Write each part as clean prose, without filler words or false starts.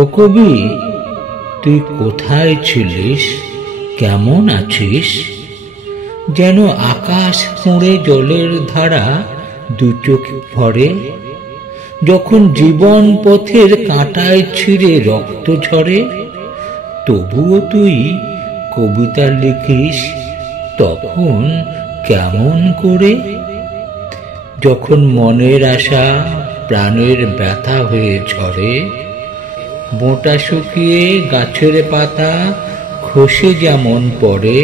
ও কবি, তুই কোথায় ছিলিস? কেমন আছিস? যেন আকাশ খুঁড়ে জলের ধারা দু চোখ ভরে, যখন জীবন পথের কাঁটায় ছিঁড়ে রক্ত ঝরে, তবুও তুই কবিতা লিখিস তখন কেমন করে? যখন মনের আশা প্রাণের ব্যথা হয়ে ঝরে, বোঁটা শুকিয়ে গাছের পাতা খসে যেমন পড়ে,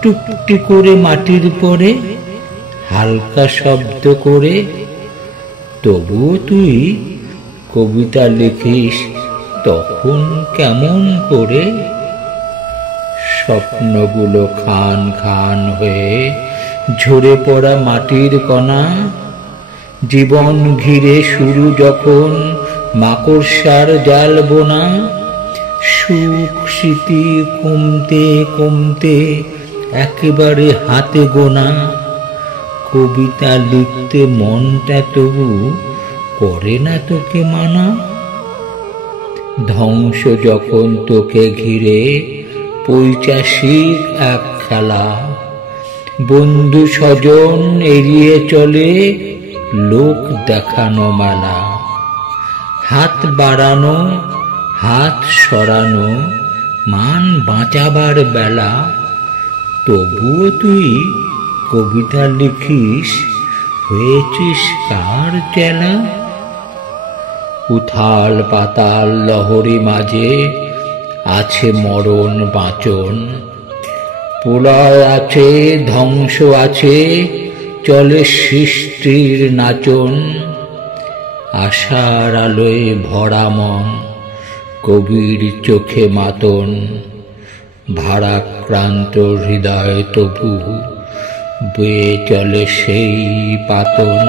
টুকটি করে মাটির পরে হালকা শব্দ করে, তবুও তুই কবিতা লিখিস তখন কেমন করে? স্বপ্নগুলো খান খান হয়ে ঝরে পড়া মাটির কণা, জীবন ঘিরে শুরু যখন মাকড়সার জাল বোনা, সুখ স্মৃতি কমতে কমতে একেবারে হাতে গোনা, কবিতা লিখতে মনটা তবু করে না তোকে মানা। ধ্বংস যখন তোকে ঘিরে পৈশাচিক এক খেলা, বন্ধু স্বজন এড়িয়ে চলে লোক দেখানো মেলা, হাত বাড়ানো হাত সরানো মান বাঁচাবার বেলা, তবুও তুই কবিতা লিখিস হয়েছিস কার চেলা? উথাল পাতাল লহরী মাঝে আছে মরণ বাঁচন, প্রলয় আছে ধ্বংস আছে চলে সৃষ্টির নাচন, আশার আলোয় ভরা মন কবির চোখে মাতন, ভারাক্রান্ত হৃদয় তবু বয়ে চলে সেই পাতন।